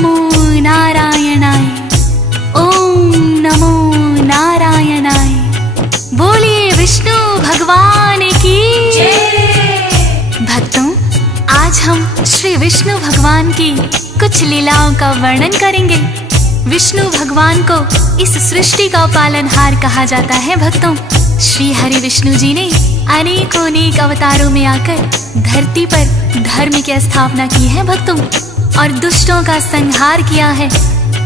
नमो नारायणाय, ओम नमो नारायणाय। बोलिए विष्णु भगवान की भक्तों, आज हम श्री विष्णु भगवान की कुछ लीलाओं का वर्णन करेंगे। विष्णु भगवान को इस सृष्टि का पालनहार कहा जाता है। भक्तों, श्री हरि विष्णु जी ने अनेक अवतारों में आकर धरती पर धर्म की स्थापना की है भक्तों, और दुष्टों का संहार किया है।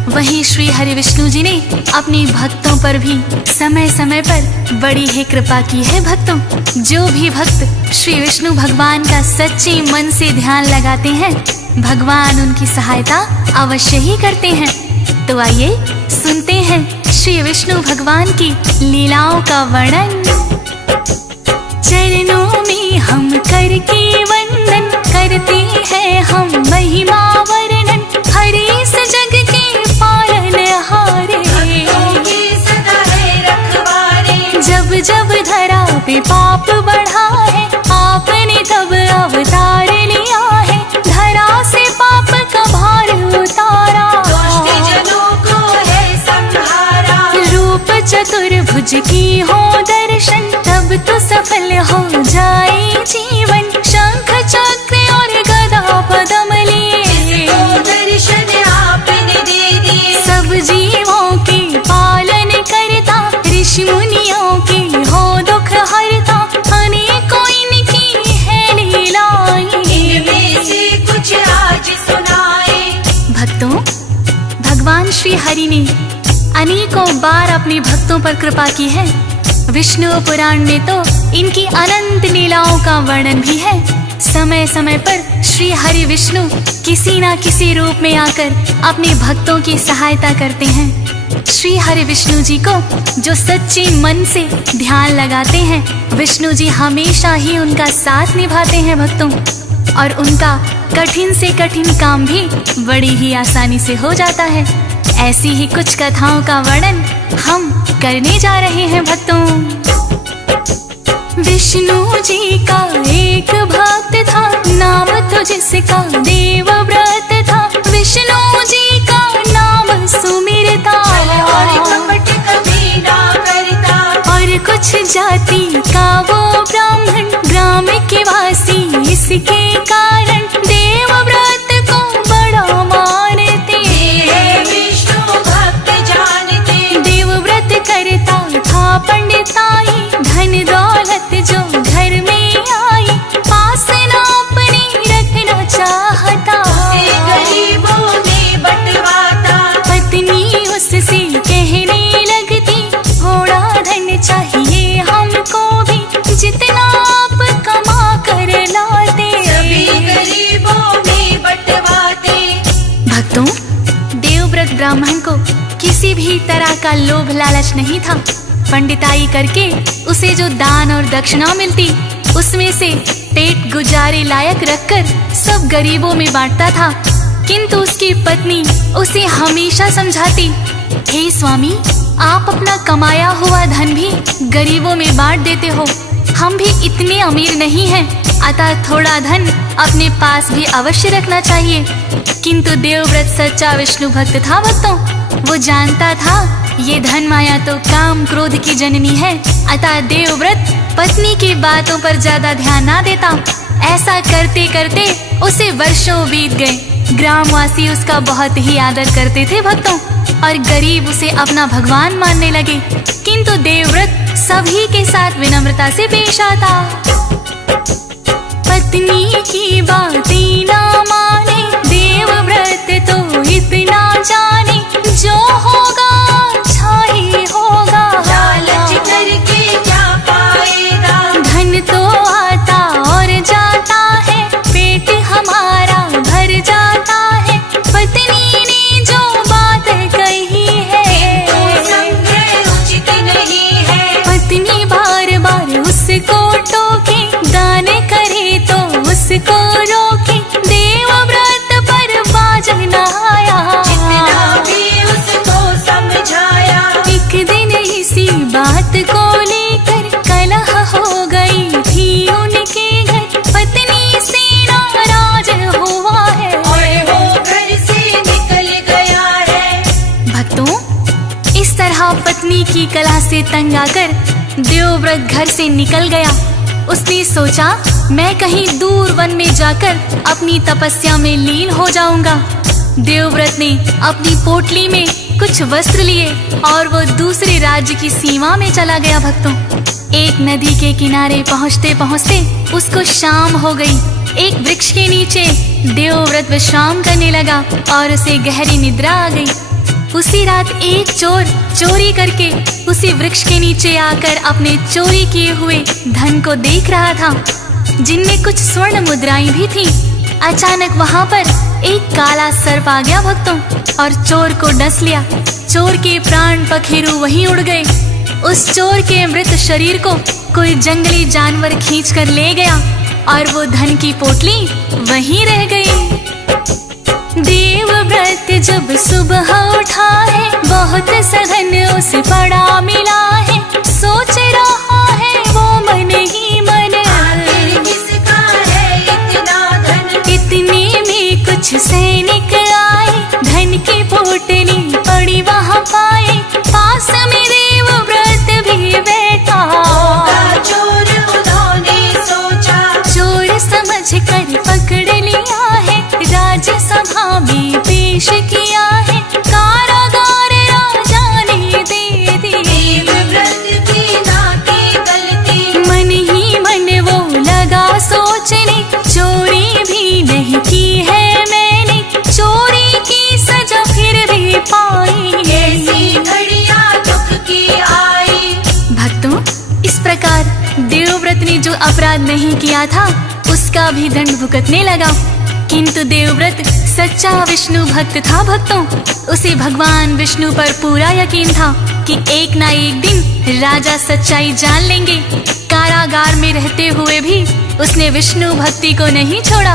वहीं श्री हरि विष्णु जी ने अपने भक्तों पर भी समय समय पर बड़ी ही कृपा की है। भक्तों, जो भी भक्त श्री विष्णु भगवान का सच्चे मन से ध्यान लगाते हैं, भगवान उनकी सहायता अवश्य ही करते हैं। तो आइए सुनते हैं श्री विष्णु भगवान की लीलाओं का वर्णन। चरणों में हम करके वंदन करते हैं हम महिमा वर्णन, हरि इस जग के पालनहारे, जब जब धरा पे पाप बढ़ा है, आपने तब अवतार लिया है, धरा से पाप का भार उतारा, रूप चतुर्भुज की हो दर्शन, तब तो सफल हो जाए जीवन, शंख चक्र और गदा पद्म लिए दर्शन आपने दे दिए, सब जीवों के पालन करता, ऋषि मुनियों के हो दुख हरता, अनेकों इनकी है लीलाएं, इनमें से कुछ आज सुनाए। भक्तों, भगवान श्री हरि ने अनेकों बार अपने भक्तों पर कृपा की है। विष्णु पुराण में तो इनकी अनंत लीलाओं का वर्णन भी है। समय समय पर श्री हरि विष्णु किसी न किसी रूप में आकर अपने भक्तों की सहायता करते हैं। श्री हरि विष्णु जी को जो सच्चे मन से ध्यान लगाते हैं, विष्णु जी हमेशा ही उनका साथ निभाते हैं भक्तों, और उनका कठिन से कठिन काम भी बड़ी ही आसानी से हो जाता है। ऐसी ही कुछ कथाओं का वर्णन हम करने जा रहे हैं भक्तों। विष्णु जी का एक भक्त था, नाम तो जिसका देवव्रत था, विष्णु जी का नाम सुमिरता, और कुछ जाति का वो ब्राह्मण, ग्राम के वासी, इसके कारण देवव्रत को बड़ा मानते, विष्णु भक्त जानते, देवव्रत करता था पंडिताई, धन दौलत जो घर में आई, पास ना अपनी रखना चाहता, गरीबों में बंटवाता, पत्नी उससे कहने लगती, थोड़ा धन चाहिए हमको भी, जितना आप कमा कर लाते, सभी गरीबों में बंटवाते। भक्तों, देवव्रत ब्राह्मण को किसी भी तरह का लोभ लालच नहीं था। पंडिताई करके उसे जो दान और दक्षिणा मिलती, उसमें से पेट गुजारे लायक रखकर सब गरीबों में बांटता था। किंतु उसकी पत्नी उसे हमेशा समझाती, हे स्वामी, आप अपना कमाया हुआ धन भी गरीबों में बांट देते हो, हम भी इतने अमीर नहीं हैं, अतः थोड़ा धन अपने पास भी अवश्य रखना चाहिए। किंतु देवव्रत सच्चा विष्णु भक्त था भक्तों, वो जानता था ये धन माया तो काम क्रोध की जननी है, अतः देवव्रत पत्नी की बातों पर ज्यादा ध्यान ना देता। ऐसा करते करते उसे वर्षों बीत गए। ग्रामवासी उसका बहुत ही आदर करते थे भक्तों, और गरीब उसे अपना भगवान मानने लगे। किंतु देवव्रत सभी के साथ विनम्रता से पेश आता। पत्नी की बातें ना माने, देवव्रत तो इतना जाने, जो होगा अच्छा ही होगा, लालच करके क्या पाएगा, धन तो आता और जाता है, पेट हमारा भर जाता है, पत्नी ने जो बात कही है, तो संग्रह उचित नहीं है, पत्नी बार बार उसको टोके, दान करे तो उसको रोके, देवव्रत पत्नी की कला से तंग आकर देवव्रत घर से निकल गया। उसने सोचा मैं कहीं दूर वन में जाकर अपनी तपस्या में लीन हो जाऊंगा। देवव्रत ने अपनी पोटली में कुछ वस्त्र लिए और वो दूसरे राज्य की सीमा में चला गया। भक्तों, एक नदी के किनारे पहुँचते पहुँचते उसको शाम हो गई। एक वृक्ष के नीचे देवव्रत विश्राम करने लगा और उसे गहरी निद्रा आ गई। उसी रात एक चोर चोरी करके उसी वृक्ष के नीचे आकर अपने चोरी किए हुए धन को देख रहा था, जिनमें कुछ स्वर्ण मुद्राएं भी थीं। अचानक वहां पर एक काला सर्प आ गया भक्तों, और चोर को डस लिया। चोर के प्राण पखेरु वहीं उड़ गए। उस चोर के मृत शरीर को कोई जंगली जानवर खींच कर ले गया और वो धन की पोटली वहीं रह गई। देवव्रत जब सुबह उठा है, बहुत सघन उसे पड़ा मिला है। सोच रहा है वो मन ही मन, आखिर किसका है इतना धन। इतने में कुछ सैनिक आए, धन की पोटली पड़ी वहाँ पाए। पास में देवव्रत भी बैठा, चोर उन्होंने सोचा। चोर समझ कर पकड़ लिया है, राज्यसभा में पेश किया है। कारागार राजा ने दे दी देवव्रत की नाकी गलती। मन ही मन वो लगा सोचने, चोरी भी नहीं की है मैंने, चोरी की सजा फिर भी पाई। ऐसी घड़ियां दुख की आई। भक्तों, इस प्रकार देवव्रत ने जो अपराध नहीं किया था उसका भी दंड भुगतने लगा। किंतु देवव्रत सच्चा विष्णु भक्त था। भक्तों, उसे भगवान विष्णु पर पूरा यकीन था कि एक ना एक दिन राजा सच्चाई जान लेंगे। कारागार में रहते हुए भी उसने विष्णु भक्ति को नहीं छोड़ा।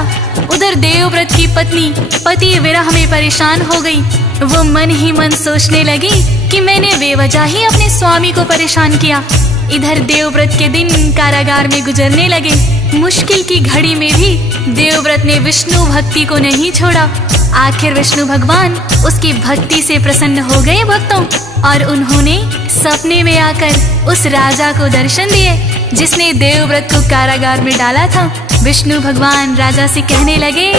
उधर देवव्रत की पत्नी पति विरह में परेशान हो गई। वो मन ही मन सोचने लगी कि मैंने बेवजह ही अपने स्वामी को परेशान किया। इधर देवव्रत के दिन कारागार में गुजरने लगे। मुश्किल की घड़ी में भी देवव्रत ने विष्णु भक्ति को नहीं छोड़ा। आखिर विष्णु भगवान उसकी भक्ति से प्रसन्न हो गए भक्तों, और उन्होंने सपने में आकर उस राजा को दर्शन दिए जिसने देवव्रत को कारागार में डाला था। विष्णु भगवान राजा से कहने लगे,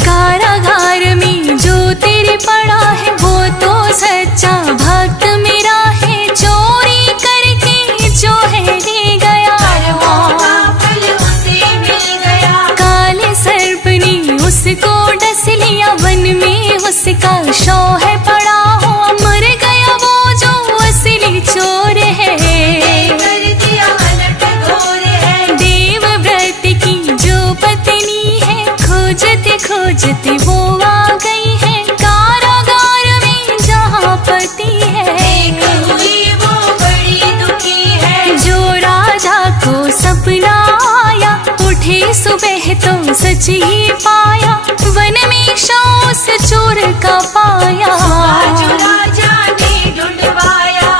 कारागार में जो तेरे पड़ा है वो तो सच्चा भक्त मेरा है। चोरी करके जो है ले गया, फल उसे मिल गया। काले सर्प ने उसको डस लिया, वन में उसका शव है पड़ा हो। मर गया वो जो असली चोर है, कर दिया अलट घोर है। देवव्रत की जो पत्नी है, खोजते खोजते वो आ गई है कारागार में जहाँ पति है। एक हुई वो बड़ी दुखी है, जो राजा को सपना आया। उठे सुबह तो सच ही पाया, वन में शव से चोर का पाया। जो राजा ने ढूंढवाया।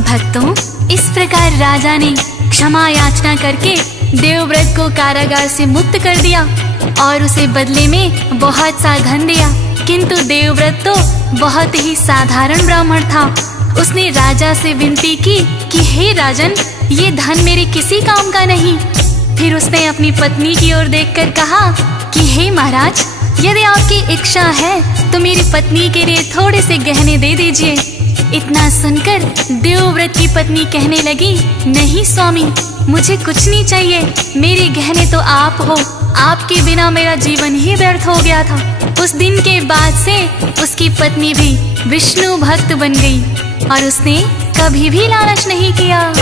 भक्तों, इस प्रकार राजा ने क्षमा याचना करके देवव्रत को कारागार से मुक्त कर दिया और उसे बदले में बहुत सा धन दिया। किंतु देवव्रत तो बहुत ही साधारण ब्राह्मण था। उसने राजा से विनती की कि हे राजन, ये धन मेरे किसी काम का नहीं। फिर उसने अपनी पत्नी की ओर देखकर कहा कि हे महाराज, यदि आपकी इच्छा है तो मेरी पत्नी के लिए थोड़े से गहने दे दीजिए। इतना सुनकर देवव्रत की पत्नी कहने लगी, नहीं स्वामी, मुझे कुछ नहीं चाहिए। मेरे गहने तो आप हो, आपके बिना मेरा जीवन ही व्यर्थ हो गया था। उस दिन के बाद से उसकी पत्नी भी विष्णु भक्त बन गई और उसने कभी भी लालच नहीं किया।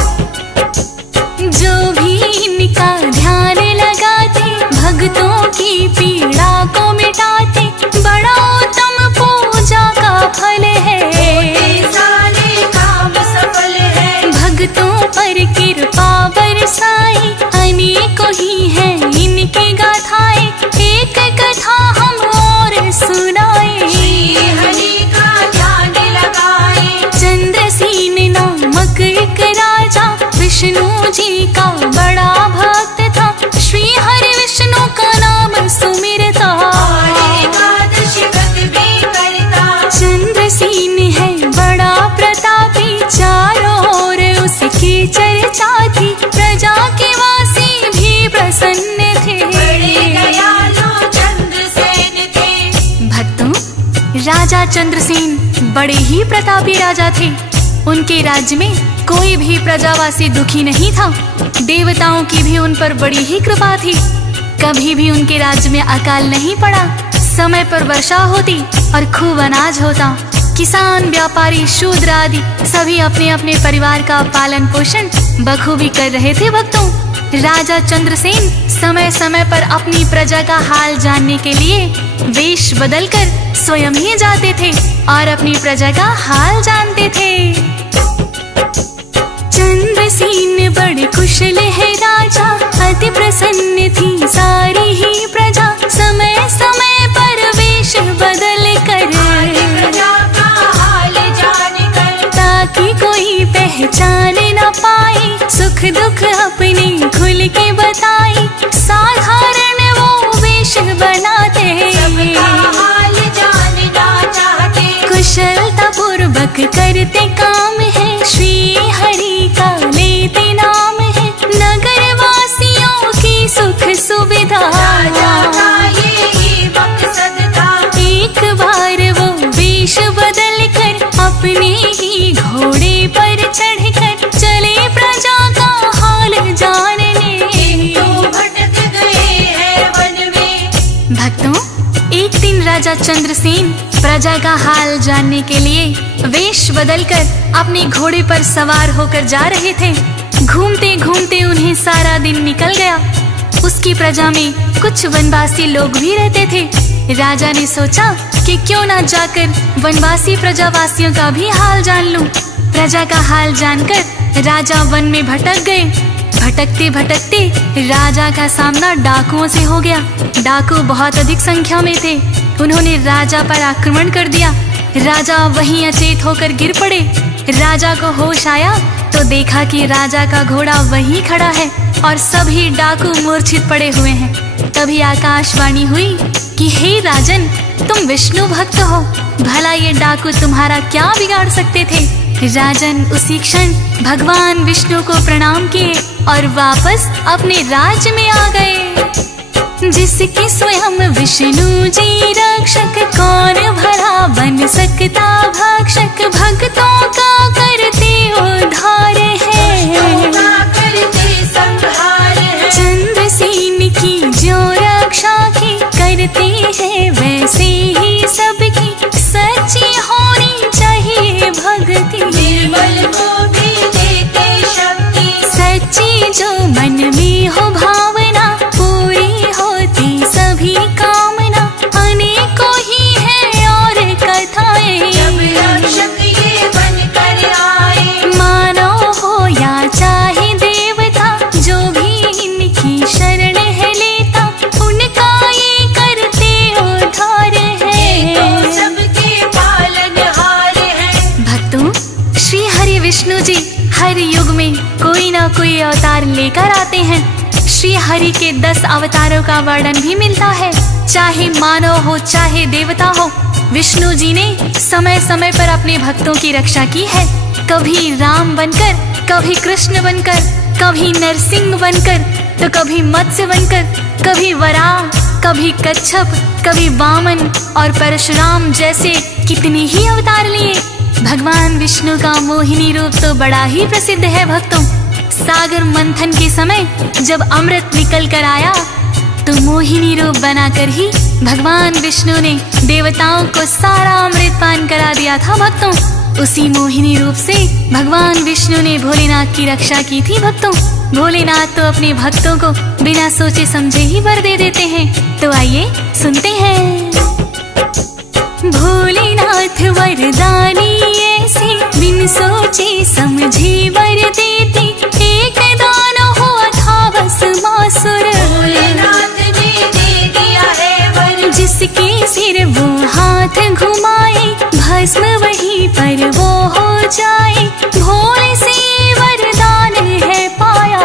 जो भी इनका ध्यान लगाते, भक्तों की पीड़ा को मिटाते, बड़ा उत्तम पूजा का फल है। सारे काम सफल है, भक्तों पर कृपा बरसाई, अनेकों ही है इनकी गाथाएं। एक कथा हम और सुनाए, हरि का ध्यान लगाए। चंद्रसेन नामक एक राजा विष्णु जी का बड़ा भक्त था। श्री हरि विष्णु का नाम सुमिरता, राजा चंद्रसेन बड़े ही प्रतापी राजा थे। उनके राज्य में कोई भी प्रजावासी दुखी नहीं था। देवताओं की भी उन पर बड़ी ही कृपा थी। कभी भी उनके राज्य में अकाल नहीं पड़ा। समय पर वर्षा होती और खूब अनाज होता। किसान, व्यापारी, शूद्र आदि सभी अपने अपने परिवार का पालन पोषण बखूबी कर रहे थे। भक्तों, राजा चंद्रसेन समय समय पर अपनी प्रजा का हाल जानने के लिए वेश बदलकर स्वयं ही जाते थे और अपनी प्रजा का हाल जानते थे। चंद्रसेन बड़े कुशल है राजा, अति प्रसन्न थी सारी ही प्रजा। समय समय पर वेश बदल कर ताकि कोई पहचान न पाए, सुख दुख अपने खुल के बताए। साधारण वो वेश बनाते कुशलता पूर्वक करते काम है। श्री हरि का लेते नाम है, नगर वासियों की सुख सुविधा। एक बार वो वेश बदल कर अपने ही घोड़े पर चढ़कर चले प्रजा का हाल जानने। भक्तों, एक दिन राजा चंद्रसेन प्रजा का हाल जानने के लिए वेश बदलकर अपने घोड़े पर सवार होकर जा रहे थे। घूमते घूमते उन्हें सारा दिन निकल गया। उसकी प्रजा में कुछ वनवासी लोग भी रहते थे। राजा ने सोचा कि क्यों ना जाकर वनवासी प्रजावासियों का भी हाल जान लूं। प्रजा का हाल जानकर राजा वन में भटक गए। भटकते भटकते राजा का सामना डाकुओं से हो गया। डाकू बहुत अधिक संख्या में थे। उन्होंने राजा पर आक्रमण कर दिया। राजा वहीं अचेत होकर गिर पड़े। राजा को होश आया तो देखा कि राजा का घोड़ा वहीं खड़ा है और सभी डाकू मूर्छित पड़े हुए हैं। तभी आकाशवाणी हुई कि हे राजन, तुम विष्णु भक्त हो, भला ये डाकू तुम्हारा क्या बिगाड़ सकते थे। राजन उसी क्षण भगवान विष्णु को प्रणाम किए और वापस अपने राज्य में आ गए। जिसके स्वयं विष्णु जी रक्षक, कौन भला बन सकता भक्षक। भक्तों का करते उद्धार है, चंद्रसेन की जो रक्षा की करते हैं वैसे ही सबकी सच्ची होनी चाहिए भक्ति। निर्बल को भी देते शक्ति, सच्ची जो मन में हो भावना, पूरी होती सभी कामना। अनेकों ही है और कथाएं, जब रक्षक ये बन कर आए। मानव हो या चाहे देवता, जो भी इनकी शरण है लेता, उनका ये करते उद्धार है, तो सबके पालनहार है। भक्तों, श्री हरि विष्णु जी हर युग में कोई ना कोई अवतार लेकर आते हैं। श्री हरि के 10 अवतारों का वर्णन भी मिलता है। चाहे मानव हो चाहे देवता हो, विष्णु जी ने समय समय पर अपने भक्तों की रक्षा की है। कभी राम बनकर, कभी कृष्ण बनकर, कभी नरसिंह बनकर, तो कभी मत्स्य बनकर, कभी वराह, कभी कच्छप, कभी वामन और परशुराम जैसे कितने ही अवतार लिए। भगवान विष्णु का मोहिनी रूप तो बड़ा ही प्रसिद्ध है। भक्तों, सागर मंथन के समय जब अमृत निकल कर आया तो मोहिनी रूप बनाकर ही भगवान विष्णु ने देवताओं को सारा अमृत पान करा दिया था। भक्तों, उसी मोहिनी रूप से भगवान विष्णु ने भोलेनाथ की रक्षा की थी। भक्तों, भोलेनाथ तो अपने भक्तों को बिना सोचे समझे ही वर दे देते हैं। तो आइए सुनते हैं। भोलेनाथ वरदानी ऐसे, बिन सोचे समझे वर देते। एक दान हुआ था भस्मासुर, भोलेनाथ ने दे दिया है वर। जिसके सिर वो हाथ घुमाए, भस्म वहीं पर वो हो जाए। भोले से वरदान है पाया,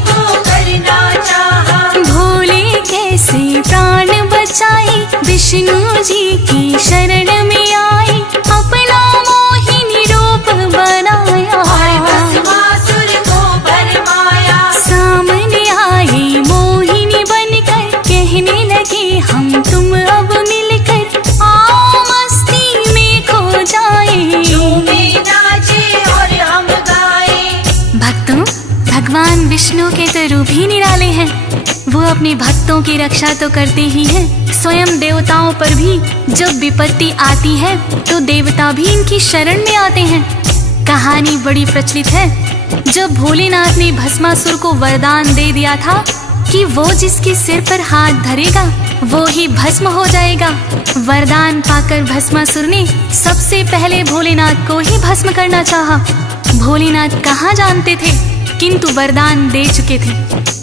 को करना चाहा। भोले कैसे प्राण बचाए, विष्णु जी की शरण में आए। अपना मोहिनी रूप बनाया, भस्मासुर को भरमाया। सामने आए मोहिनी बनकर, कहने लगे हम तुम अब मिलकर। आओ अपने भक्तों की रक्षा तो करते ही हैं, स्वयं देवताओं पर भी जब विपत्ति आती है तो देवता भी इनकी शरण में आते हैं। कहानी बड़ी प्रचलित है। जब भोलेनाथ ने भस्मासुर को वरदान दे दिया था कि वो जिसके सिर पर हाथ धरेगा वो ही भस्म हो जाएगा, वरदान पाकर भस्मासुर ने सबसे पहले भोलेनाथ को ही भस्म करना चाहा। भोलेनाथ कहाँ जानते थे, किंतु वरदान दे चुके थे।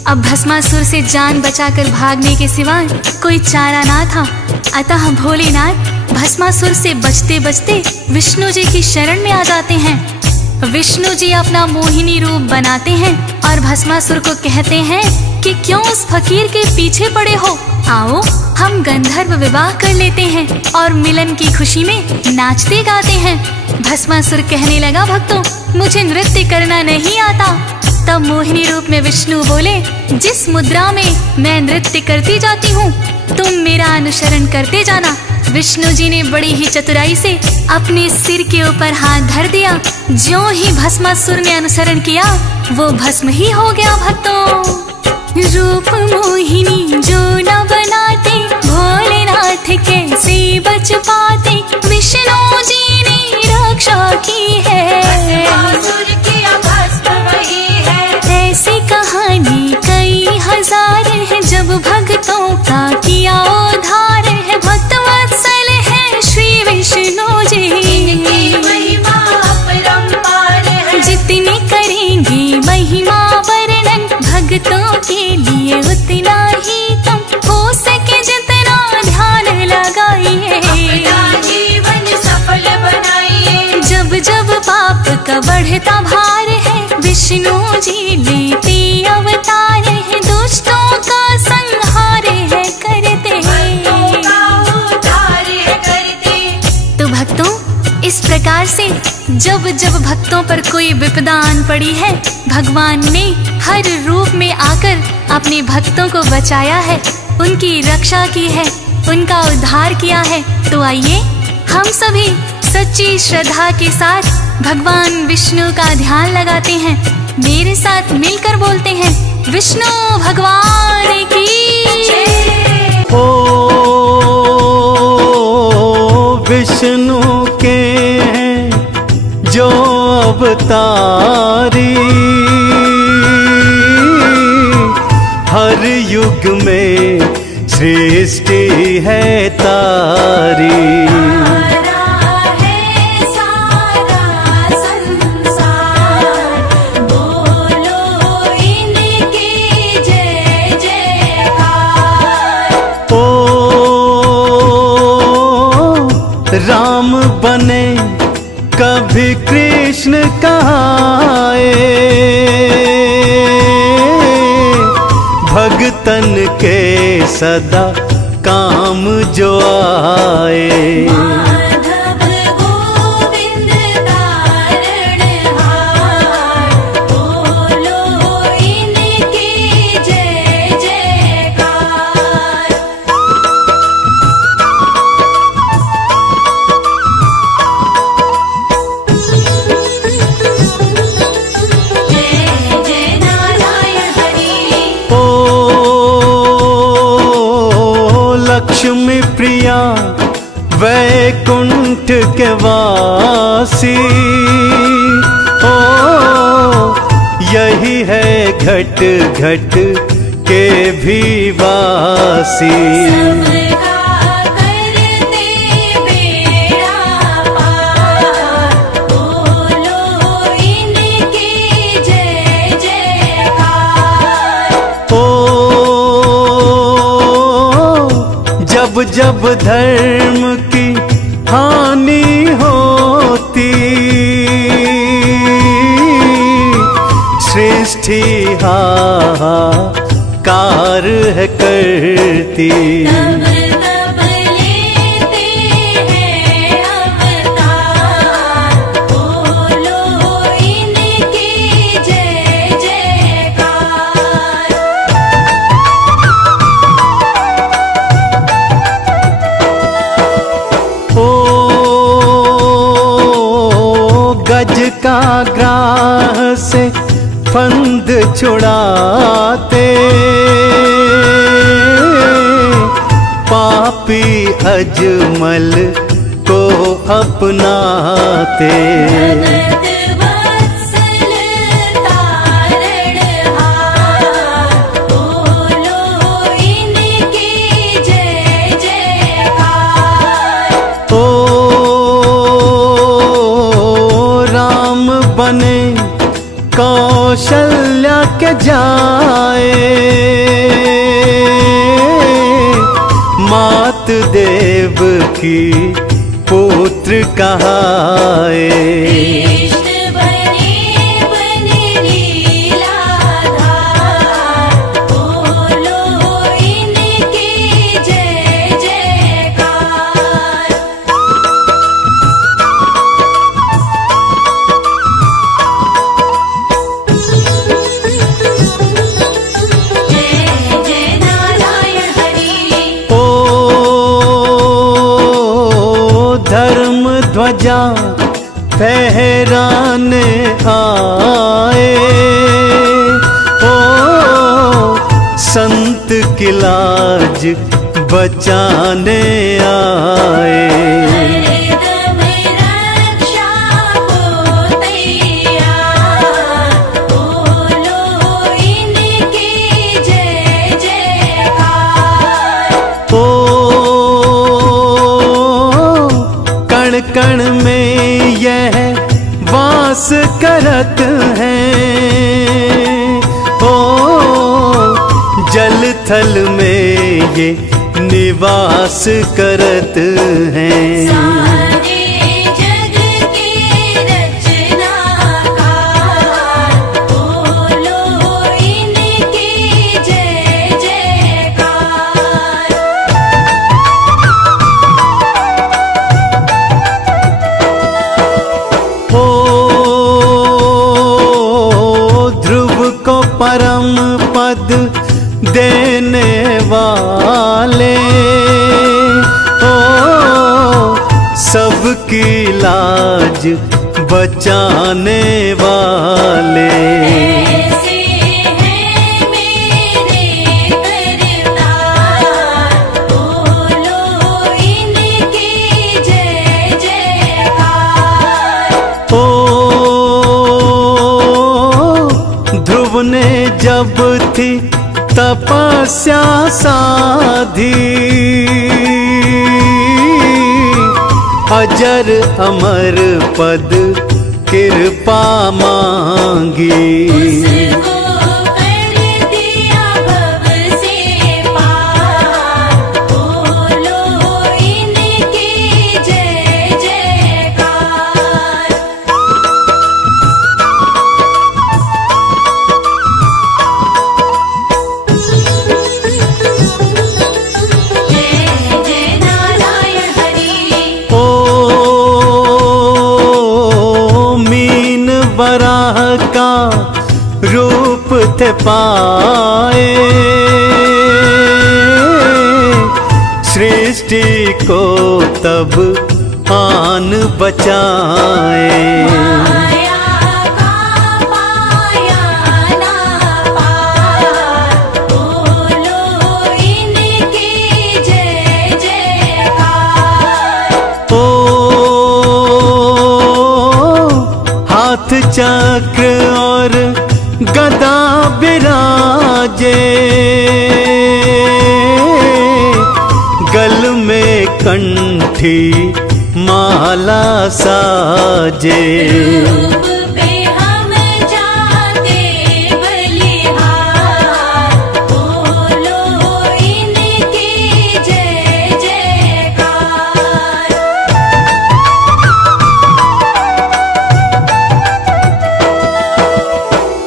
अब भस्मासुर से जान बचाकर भागने के सिवा कोई चारा ना था। अतः भोलेनाथ भस्मासुर से बचते बचते विष्णु जी की शरण में आ जाते हैं। विष्णु जी अपना मोहिनी रूप बनाते हैं और भस्मासुर को कहते हैं कि क्यों उस फकीर के पीछे पड़े हो, आओ हम गंधर्व विवाह कर लेते हैं और मिलन की खुशी में नाचते गाते हैं। भस्मासुर कहने लगा, भक्तों मुझे नृत्य करना नहीं आता। तब मोहिनी रूप में विष्णु बोले, जिस मुद्रा में मैं नृत्य करती जाती हूँ तुम मेरा अनुसरण करते जाना। विष्णु जी ने बड़ी ही चतुराई से अपने सिर के ऊपर हाथ धर दिया। ज्यों ही भस्मासुर ने अनुसरण किया वो भस्म ही हो गया। भक्तों रूप मोहिनी जो न बनाते, भोलेनाथ कैसे बच पाते, विष्णु जी ने रक्षा की है, भस्मासुर किया भस्म वही है। ऐसी कहानी कई हजार है, जब भक्तों का किया उद्धार है। भक्त वत्सल है श्री विष्णु जी, इनकी महिमा अपरंपार है। जितने करेंगे महिमा वर्णन, भक्तों के लिए उतना ही कम, हो सके जितना ध्यान लगाइए, अपना जीवन सफल बनाइए। जब जब पाप का बढ़ता भार है, विष्णु जी लेते अवतार है, दुष्टों का संहार है करते, भक्तों का उद्धार है करते। तो भक्तों इस प्रकार से जब जब भक्तों पर कोई विपदा आन पड़ी है, भगवान ने हर रूप में आकर अपने भक्तों को बचाया है, उनकी रक्षा की है, उनका उद्धार किया है। तो आइए हम सभी सच्ची श्रद्धा के साथ भगवान विष्णु का ध्यान लगाते हैं। मेरे साथ मिलकर बोलते हैं, विष्णु भगवान की जय। ओ विष्णु के जो अवतारी, हर युग में सृष्टि है तारी। राम बने कभी कृष्ण कहाए, भगतन के सदा काम जो आए। माधव गोविंद तारणहार, बोलो इनकी जय जयकार। लक्ष्मी प्रिया वैकुंठ के वासी, ओ यही है घट घट के भी वासी। जब धर्म की हानि होती, सृष्टि हाहाकार है करती। तब लेते हैं अवतार, बोलो इनकी जय जयकार। गज का ग्राह से फंद छुड़ाते, अजमल को अपनाते। भगत वत्सल तारणहार, बोलो इनकी जय जयकार। ओ राम बने कौशल्या के जाए, मात देव की पुत्र कहाए। कृष्ण बने बन लीलाधार, बोलो इनकी जय जयकार। जय जय नारायण हरि। ओ धर्म ध्वजा फहराने आए, ओ संत की लाज बचाने आए। हरदम रक्षा को तैयार, बोलो इनकी जय जयकार। ओ कण कण में यह वास करत हैं, ओ जल थल में ये निवास करत हैं। सारे जग के रचनाकार, बोलो इनकी जय जयकार। ओ ध्रुव को परम पद देने वाले, ओ सबकी लाज बचाने वाले। ऐसे हैं मेरे करतार, बोलो इनकी जय जयकार। ओ ध्रुव ने जब थी तपस्या साधी, अजर अमर पद कृपा मांगी। उसको कर दिया भव से पार, बोलो इनकी जय जयकार। जय जय नारायण हरि। ओ मीन वराह का रूप थे पाए, सृष्टि को तब आन बचाए। माया का पाया ना पार, बोलो इनकी जय जयकार। ओ हाथ चक्र और गदा विराजे, गल में कंठी माला साजे। रूप पे हम जाते बलिहार, बोलो इनकी जय जयकार।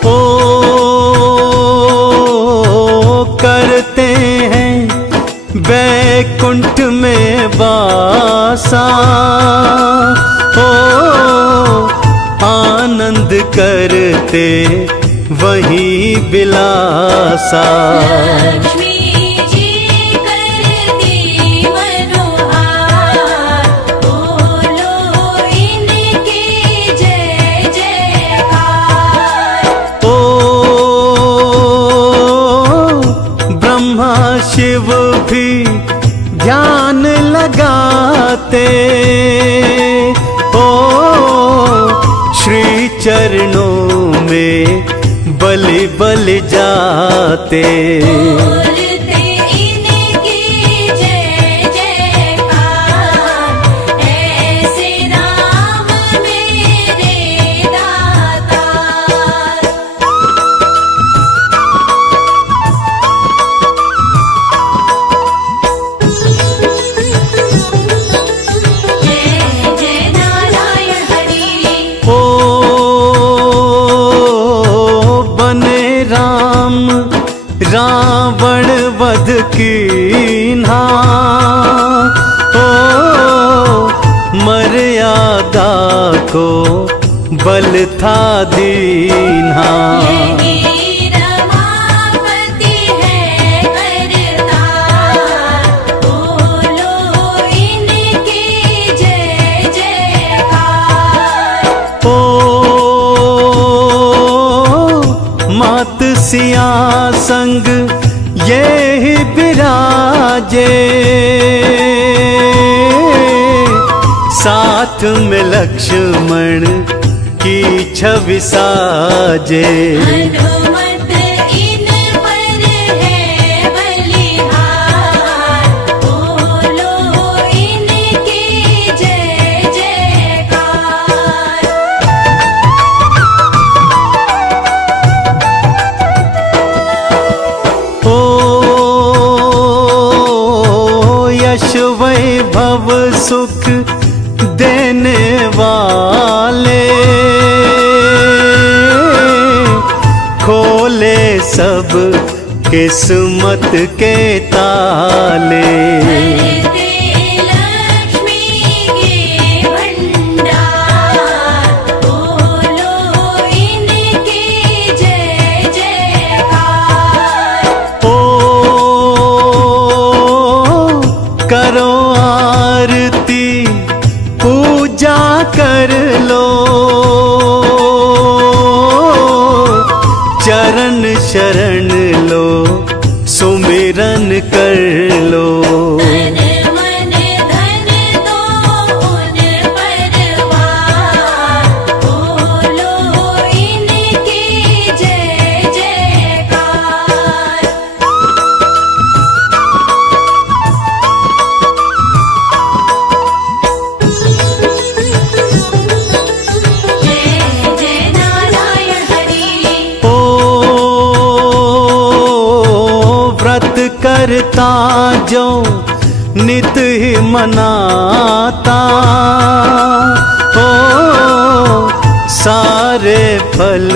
ओ करते हैं वैकुंठ में वासा, ओ आनंद करते वहीं बिलासा। लक्ष्मी जी करती मनोहार, बोलो इनकी जय जयकार। ओ ब्रह्मा शिव भी ध्यान जाते, ओ श्री चरणों में बलि बलि जाते। बोलते इनकी जय जयकार, ऐसे राम मेरे दातार। जय जय नारायण हरि। ओ बने राम रावण वध कीन्हा, ओ मर्यादा को बल था दीन्हा। यही रमापति है करतार, बोलो इनकी जय जयकार। ओ मात सिया संग ये ही विराजे, साथ में लक्ष्मण की छवि साजे। हनुमत इन पर है बलिहार, बोलो इनकी जय जयकार। ओ यश वैभव सुख देने वाले, खोले सब किस्मत के ताले। भरते लक्ष्मी के भंडार, बोलो इनकी जय जयकार। ओ करो आरती पूजा कर लो, चरण शरण लो सुमिरन कर लो। तन मन धन दो उन परवार, बोलो इनकी जय जयकार। जय जय नारायण हरि। ओ व्रत करता जो नित ही मनाता, ओ सारे फल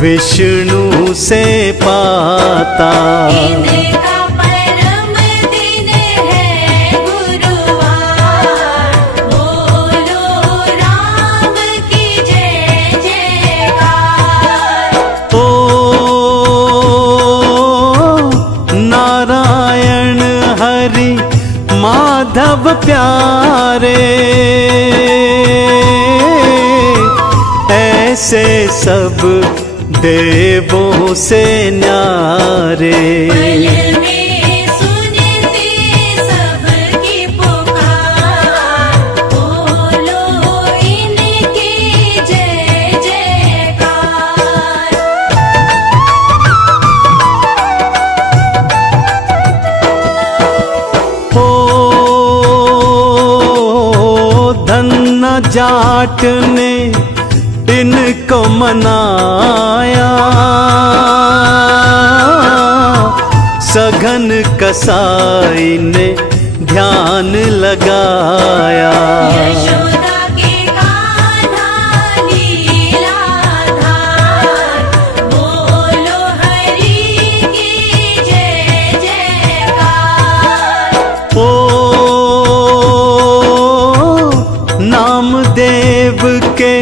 विष्णु से पाता। इनका परम दिन है गुरुवार, बोलो राम की जय जयकार। ओ नारायण हरि माधव प्यारे, ऐसे सब देवों से न्यारे। पल में सुनते सबकी पुकार, बोलो इनकी जय जयकार। ओ धन्ना जाट ने इनको मनाया, सघन कसाई ने ध्यान लगाया। यशोदा के कान्हा लीलाधार, बोलो हरि की जय जयकार। ओ नामदेव के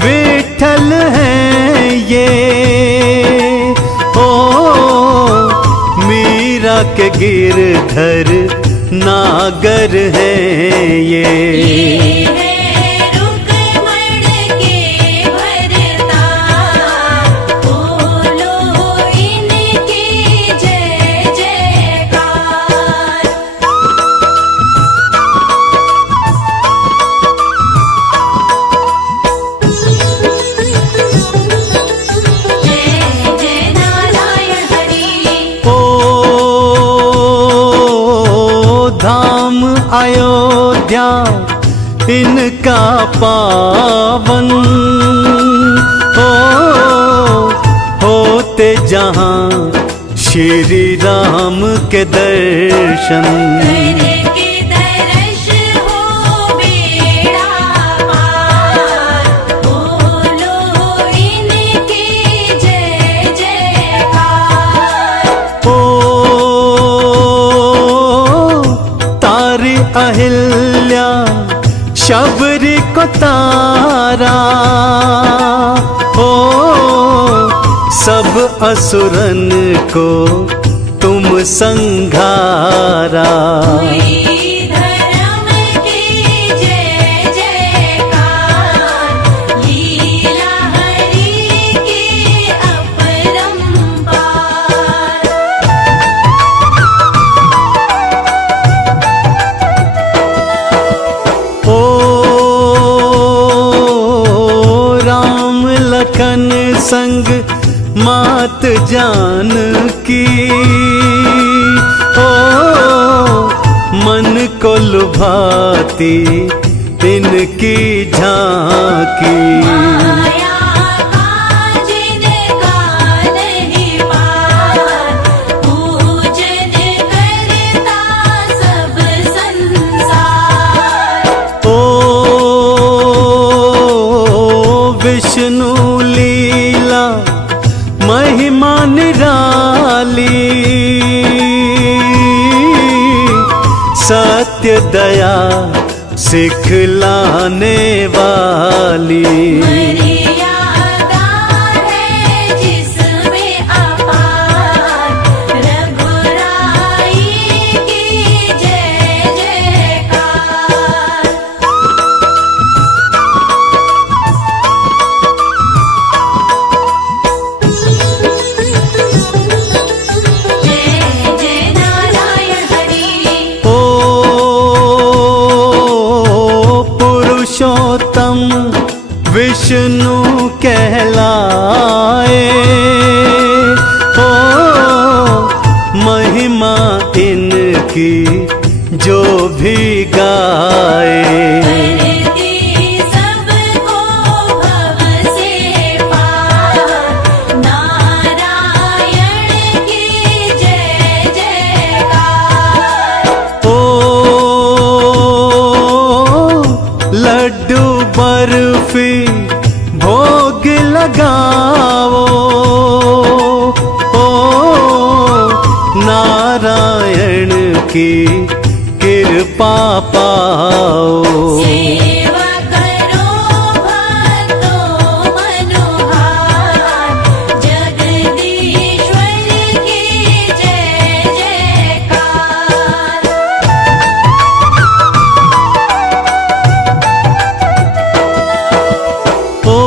विठल हैं ये, ओ मीरा के गिरधर नागर हैं ये। है रुक्मण के भरतार, बोलो इनकी जय जयकार। क्या इनका पावन, ओ होते जहाँ श्री राम के दर्शन। करके दर्श हो बेड़ा पार, बोलो इनकी जय जयकार। ओ तारी अहिल्या शबरी को तारा, ओ सब असुरन को तुम संघारा। हुई धर्म की जय जयकार, लीला हरि की अपरंपार। ओ राम लखन संग मात जानकी, ओ मन को लुभाती इनकी झांकी। माया का जिनका नहीं पार, पूजन करता सब संसार। ओ विष्णु लीला महिमा निराली, सत्य दया सिखलाने वाली। मर्यादा है जिसमें अपार, रघुराई की जय जयकार। जय जय नारायण हरि। ओ पुरुषोत्तम विष्णु कहलाए, ओ महिमा इनकी जो भी गाए। करती सबको भव से पार, नारायण की जय जयकार। ओ लड्डू बर्फी भोग लगाओ, ओ नारायण की कृपा पाओ। सेवा करो भक्तों मनोहार, जगदीश्वर की जय जयकार। ओ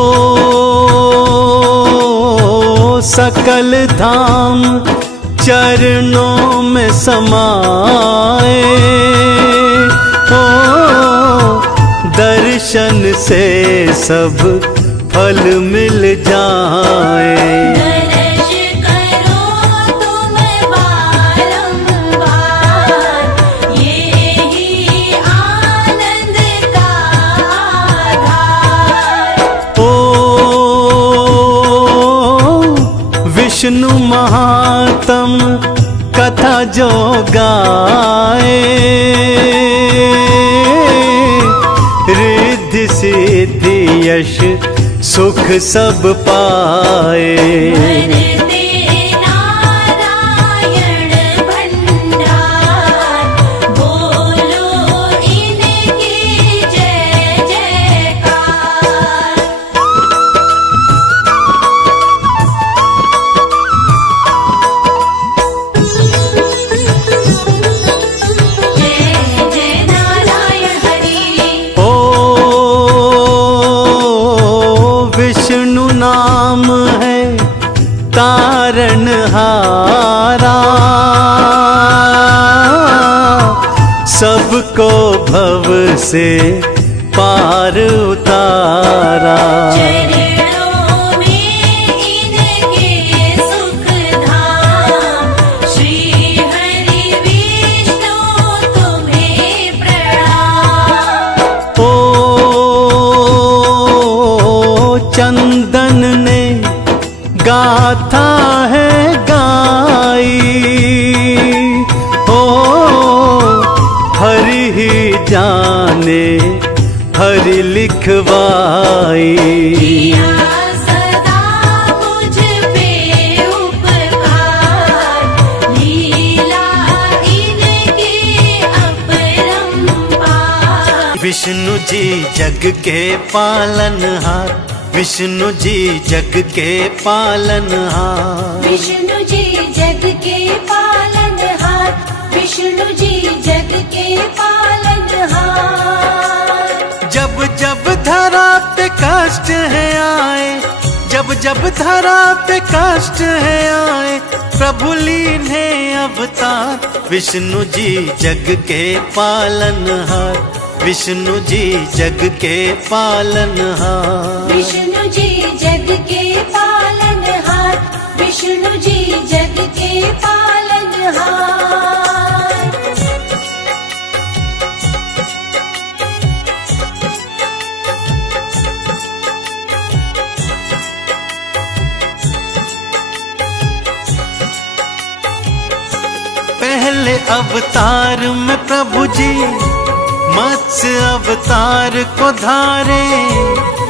सकल धाम चरणों में समाए, ओ दर्शन से सब फल मिल जाए। दर्श करो तुम बारंबार, ये ही आनंद का आधार। ओ विष्णु महात्म कथा जो गाए, रिद्धि सिद्धि यश सुख सब पाए। वरदे नारायण भंडार, बोलो इनकी जय जयकार। जय जय नारायण हरि। ओ विष्णु नाम है तारणहारा, सबको भव से पार उतारा। चरणों में इनके सुख धाम, श्री हरि विष्णु तुम्हें प्रणाम। हरि लिखवाई। किया सदा मुझ पे उपकार, लीला इनकी अपरंपार। विष्णु जी जग के पालनहार, विष्णु जी जग के पालनहार। विष्णु जी जग के पालनहार, विष्णु जी जग के पालनहार। जब जब धरा पे कष्ट है आए, जब जब धरा पे कष्ट है आए, प्रभु लीने अवतार। विष्णु जी जग के पालनहार, विष्णु जी जग के पालनहार। विष्णु जी जग के पालनहार, विष्णु जी जग के पालनहार। पहले अवतार में प्रभु जी मत्स्य अवतार को धारे,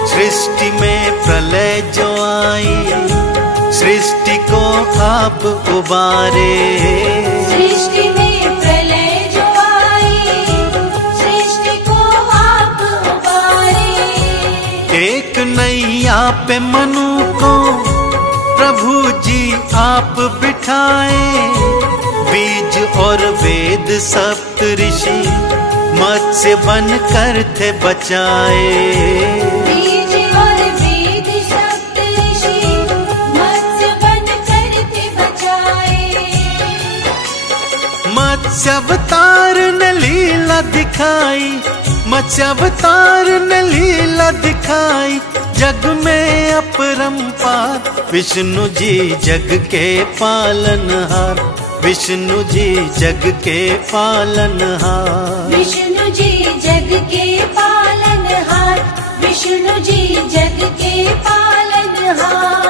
सृष्टि में प्रलय जो आई, सृष्टि को आप उबारे। सृष्टि में प्रलय जो आई, सृष्टि को आप उबारे। एक नैया पे मनु को प्रभु जी आप बिठाए, बीज और वेद सप्त ऋषि मत्स्य बन कर थे बचाए। बीज और वेद सप्त ऋषि मत्स्य बन कर थे बचाए। मत्स्य अवतार ने लीला दिखाई, मत्स्य अवतार ने लीला दिखाई, जग में अपरंपार। विष्णु जी जग के पालनहार, विष्णु जी जग के पालनहार। विष्णु जी जग के पालनहार, विष्णु जी जग के पालनहार।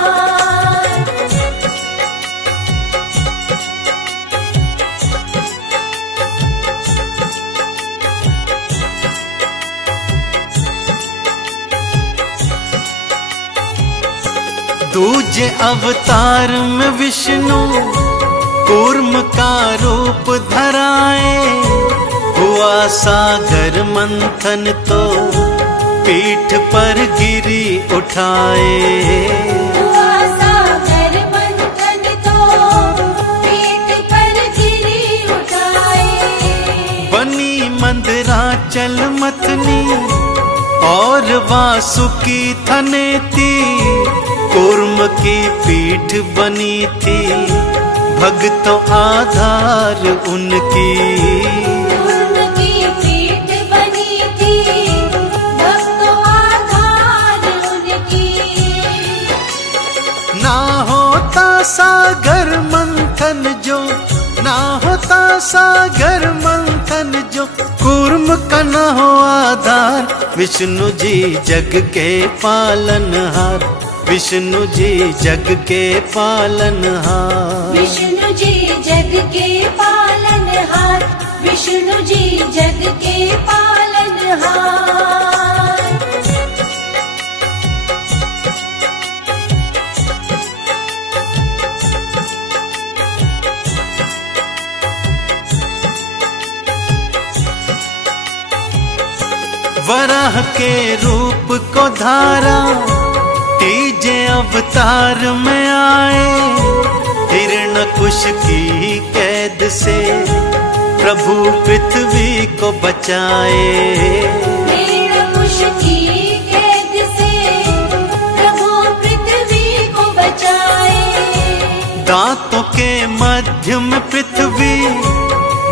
दूजे अवतार में विष्णु कूर्म का रूप धराए, हुआ सागर मंथन तो पीठ पर गिरी उठाए। हुआ सागर मंथन तो पीठ पर गिरी उठाए। बनी मंदराचल मथनी और वासुकी थनेती, कूर्म की पीठ बनी थी, भक्तों आधार उनकी। कूर्म की पीठ बनी थी, भक्तों आधार उनकी। ना होता सागर मंथन जो, ना होता सागर मंथन जो, कूर्म का न हो आधार। विष्णु जी जग के पालनहार, विष्णु जी जग के पालनहार। विष्णु जी जग के पालनहार, विष्णु जी जग के पालनहार। वराह के रूप को धारा, तीजे अवतार में आए, हिरण्यकुश की कैद से प्रभु पृथ्वी को बचाए। हिरण्यकुश की कैद से प्रभु पृथ्वी को बचाए। दांतों के मध्य में पृथ्वी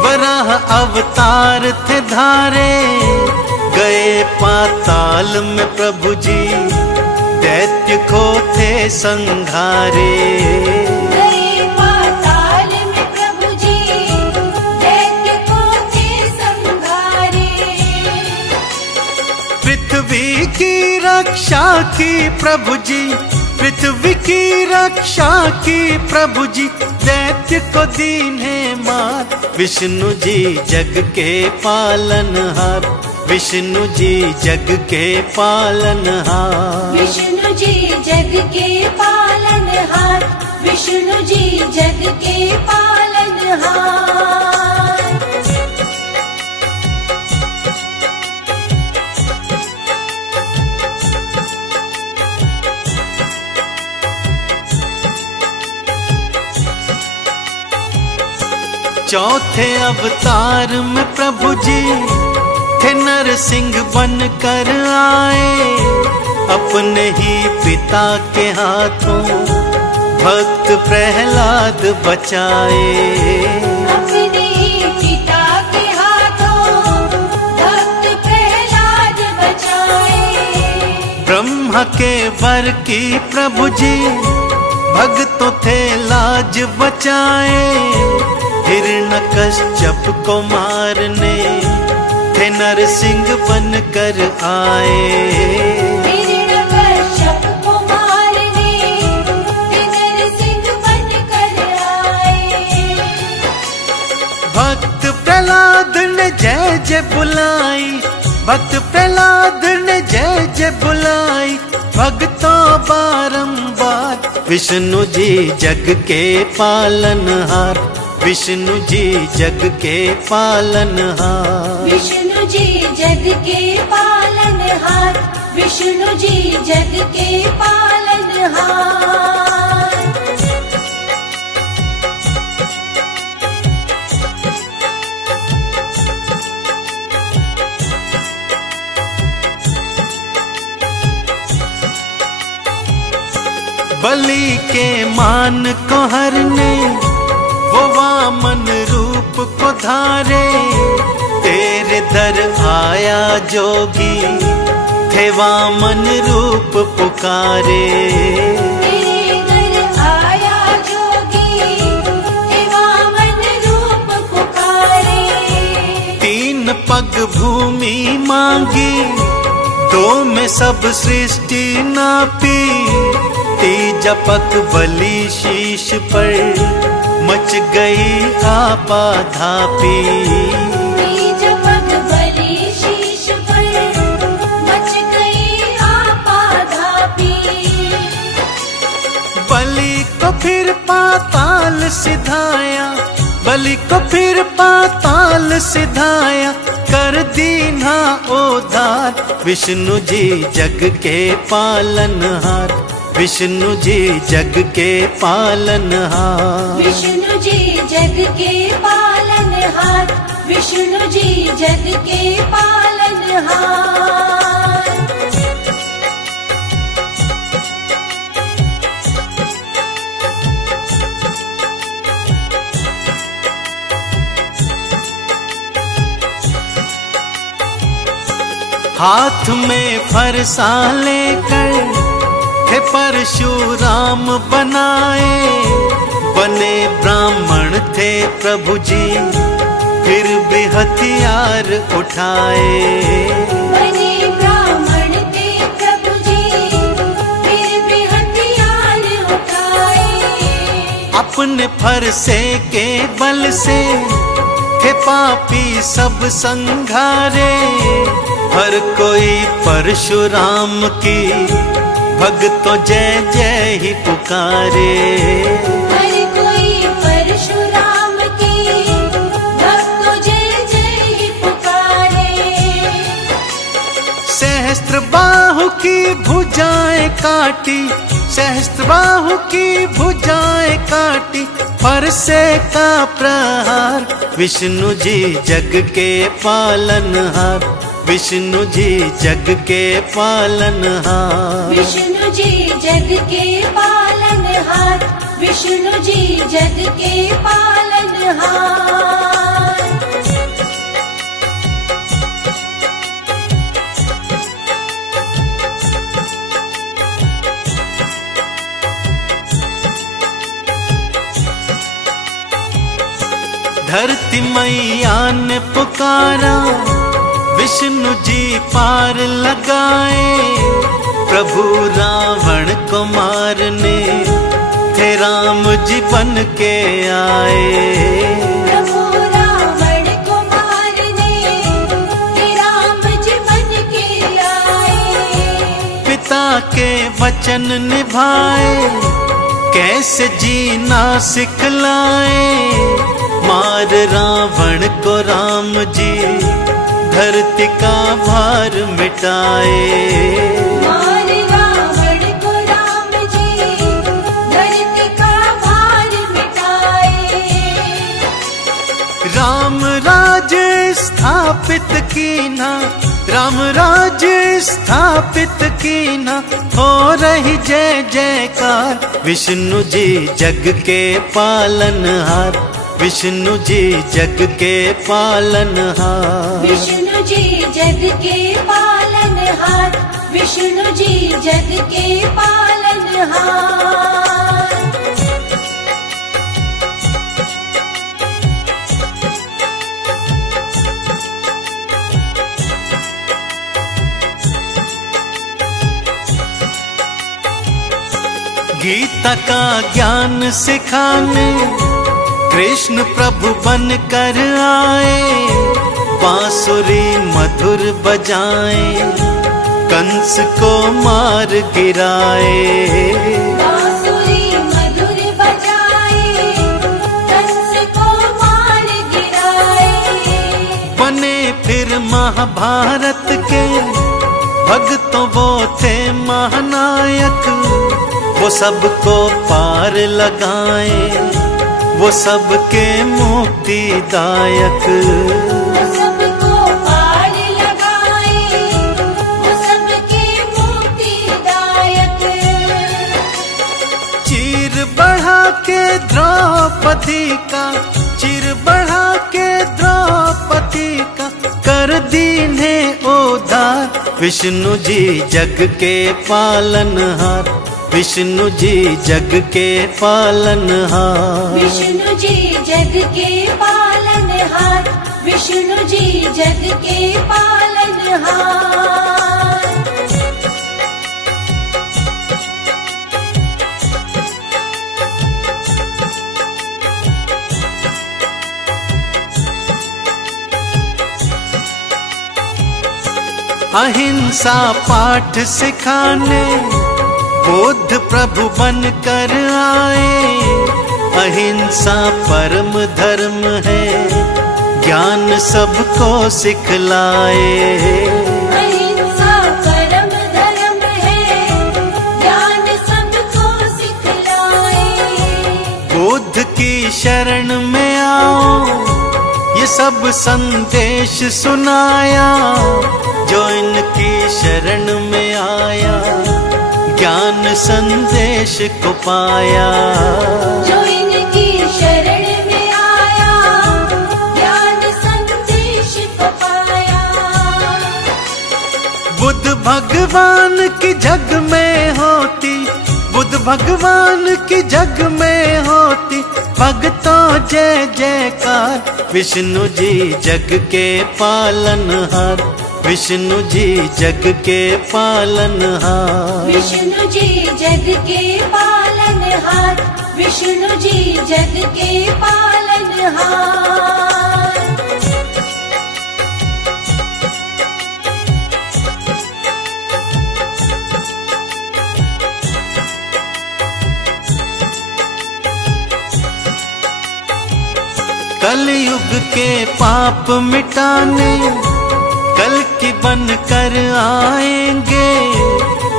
वराह अवतार थे धारे, गए पाताल में प्रभु जी दैत्य को थे संघारे। गए पाताल में प्रभु जी दैत्य को थे संघारे। पृथ्वी की रक्षा की प्रभु जी, पृथ्वी की रक्षा की प्रभु जी, दैत्य को दीन है मात। विष्णु जी जग के पालनहार, विष्णु जी जग के पालनहार। विष्णु जी जग के पालनहार, विष्णु जी जग के पालनहार। चौथे अवतार में प्रभु जी थे नरसिंह बन कर आए, अपने ही पिता के हाथों भक्त प्रहलाद बचाए। अपने ही पिता के हाथों भक्त प्रहलाद बचाए। ब्रह्मा के वर की प्रभु जी भक्तों थे लाज बचाए, हिरण्यकश्यप को मारने थे नरसिंह बन कर आए। हिरण्यकश्यप को मारने थे नरसिंह बन कर आए। भक्त प्रहलाद ने जय जय बुलाई, भक्त प्रहलाद ने जय जय बुलाई, भक्तों बारंबार। विष्णु जी जग के पालनहार, विष्णु जी जग के पालनहार। विष्णु जी जग के पालनहार, विष्णु जी जग के पालनहार। बलि के मान को हरने वो वामन रूप को धारे, तेरे दर आया जोगी थे वामन रूप पुकारे। तेरे दर आया जोगी थे वामन रूप पुकारे। तीन पग भूमि मांगी, दो में सब सृष्टि नापी, तीजा पग बलि शीश पर मच गई आपाधापी। तीजा पग बलि शीश पर मच गई आपाधापी। बलि को फिर पाताल सिधाया, बलि को फिर पाताल सिधाया, कर दीन्हा उद्धार। विष्णु जी जग के पालनहार, विष्णु जी जग के पालनहार। विष्णु जी जग के पालनहार, विष्णु जी जग के पालनहार। हाथ में फरसा लेकर थे परशुराम बनाए, बने ब्राह्मण थे प्रभु जी फिर भी हथियार उठाए। बने ब्राह्मण थे प्रभु जी फिर भी हथियार उठाए। अपने फरसे के बल से थे पापी सब संघारे, हर कोई परशुराम की भक्तों जय जय ही पुकारे। हर कोई परशुराम की भक्तों जय जय ही पुकारे। सहस्त्र बाहु की भुजाएं काटी, सहस्त्र बाहु की भुजाएं काटी, फरसे का प्रहार। विष्णु जी जग के पालनहार, विष्णु जी जग के पालनहार। विष्णु जी जग के पालनहार, विष्णु जी जग के पालनहार। धरती मैया ने पुकारा, विष्णु जी पार लगाए, प्रभु रावण को मारने थे राम जी बन के आए। प्रभु रावण को मारने थे राम के वचन निभाए, कैसे जीना सिखलाए। मार रावण को राम जी, धरती का भार मिटाए। मार रावण को राम जी, धरती का भार मिटाए। राम राज्य स्थापित कीना, राम राज्य स्थापित कीना, हो रही जय जयकार। विष्णु जी जग के पालनहार, विष्णु जी जग के पालनहार। विष्णु जी जग के पालनहार, विष्णु जी जग के पालनहार। गीता का ज्ञान सिखाने कृष्ण प्रभु बन कर आए। बांसुरी मधुर बजाए, कंस को मार गिराए। बांसुरी मधुर बजाए, कंस को मार गिराए। बने फिर महाभारत के भक्तों वो थे महानायक। वो सबको पार लगाए, वो सबके मुक्तिदायक। वो सबको पार लगाए, वो सबके मुक्तिदायक। चीर बढ़ा के द्रौपदी का, चीर बढ़ा के द्रौपदी का, कर दीने उद्धार। विष्णु जी जग के पालनहार, विष्णु जी जग के पालनहार। विष्णु जी जग के पालनहार, विष्णु जी जग के पालनहार। अहिंसा पाठ सिखाने बुद्ध प्रभु बन कर आए। अहिंसा परम धर्म है, ज्ञान सबको सिखलाए। अहिंसा परम धर्म है, ज्ञान सबको सिखलाए। बुद्ध की शरण में आओ, ये सब संदेश सुनाया। जो इनकी शरण में आया, ज्ञान संदेश को पाया। जो इनकी शरण में आया, ज्ञान संदेश को पाया। बुद्ध भगवान की जग में होती, बुद्ध भगवान की जग में होती, भक्तों जय जयकार। विष्णु जी जग के पालनहार, विष्णु जी जग के पालनहार। विष्णु जी जग के पालनहार, विष्णु जी जग के पालनहार। कलयुग के पाप मिटाने कल की बन कर आएंगे।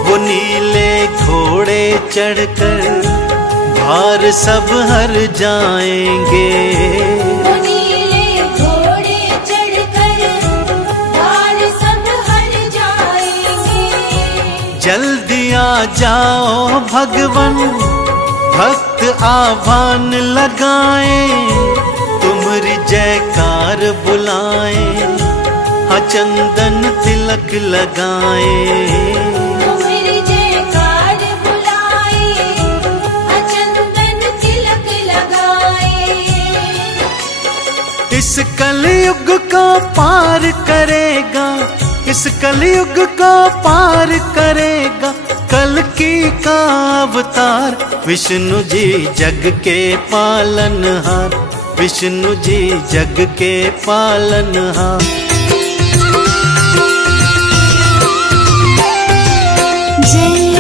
वो नीले घोड़े चढ़कर भार सब हर जाएंगे। वो नीले घोड़े चढ़कर भार सब हर जाएंगे। जल्दी आ जाओ भगवन, भक्त आह्वान लगाए। तुम्हारी जयकार बुलाए, हाँ चंदन तिलक लगाए। तुम्हारी जयकार बुलाए, हाँ चंदन तिलक लगाए। इस कलयुग को पार करेगा, इस कलयुग को पार करेगा कल की का अवतार। विष्णु जी जग के पालनहार, विष्णु जी जग के पालनहार। जय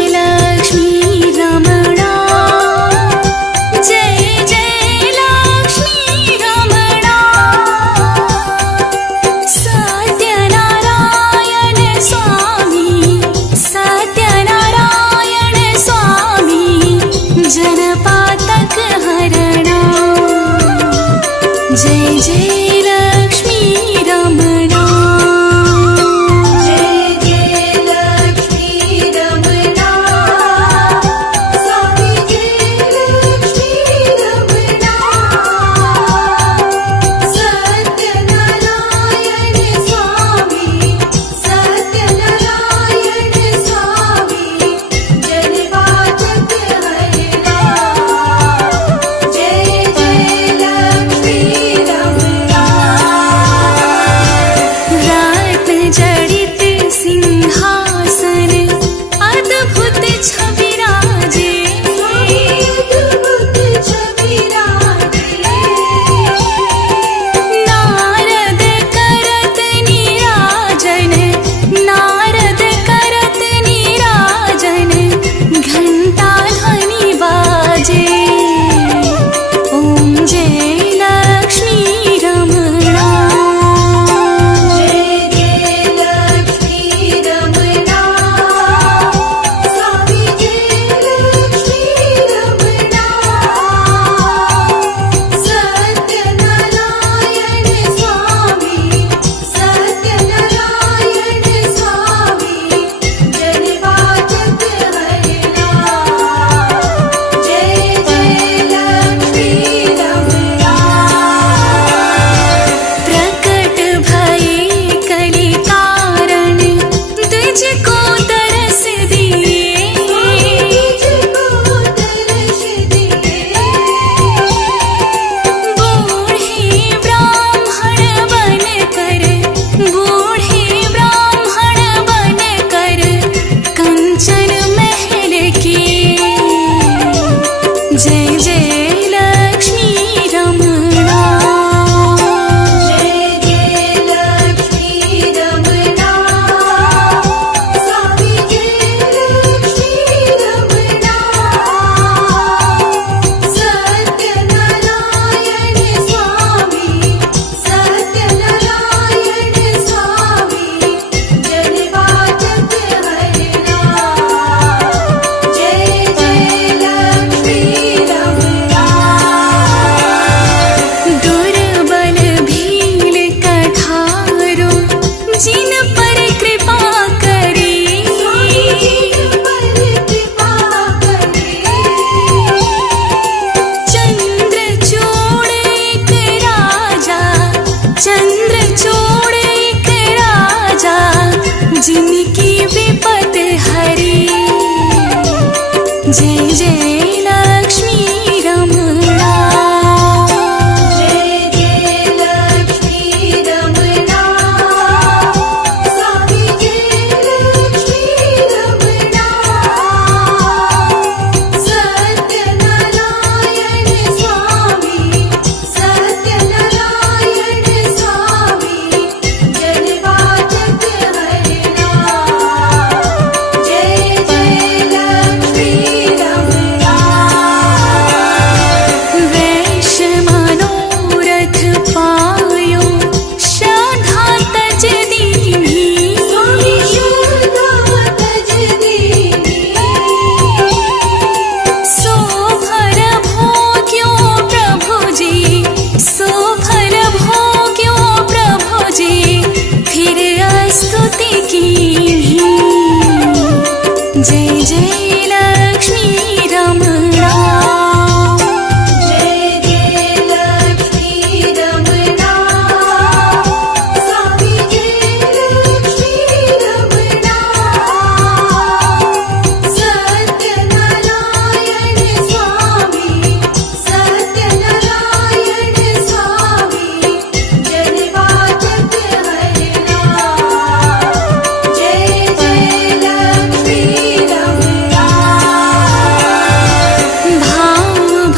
जिनकी विपद हरी। जय जय लक्ष्मी रमणा। जय जय लक्ष्मी रमणा, स्वामी जय लक्ष्मी रमणा। सत्यनारायण स्वामी, सत्यनारायण स्वामी, जनवाचक हरिणा। जय जय लक्ष्मी रमणा। वैश्य मनोरथ पायो, श्रद्धा तज दीनी। स्वामी श्रद्धा तज दीनी। सो फल भोग्यो प्रभु जी, सो फल भोग्यो प्रभु जी, फिर स्तुति कीन्ही। जय जय लक्ष्मी रमणा। जय जय लक्ष्मी रमणा, स्वामी जय लक्ष्मी रमणा। सत्यनारायण स्वामी, सत्यनारायण स्वामी, जनवाचक हरिणा। जय जय लक्ष्मी रमणा। भाव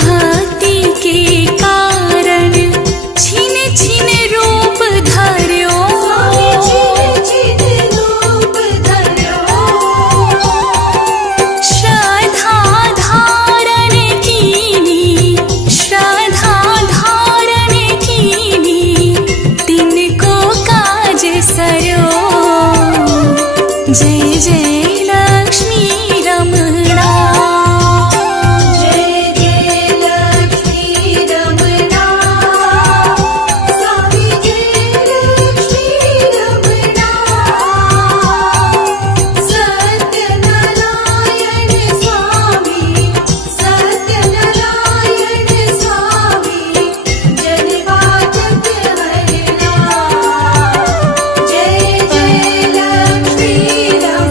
भक्ति के कारण छिन छिन रूप धर्यो। स्वामी छिन छिन रूप धर्यो। श्रद्धा धारण कीनी, श्रद्धा धारण कीनी, तिनको काज सर्यो। जय जय लक्ष्मी रमणा। जय जय लक्ष्मी रमणा, स्वामी जय लक्ष्मी रमणा। सत्यनारायण स्वामी, सत्यनारायण स्वामी, जनवाचक हरिणा। जय जय लक्ष्मी रमणा।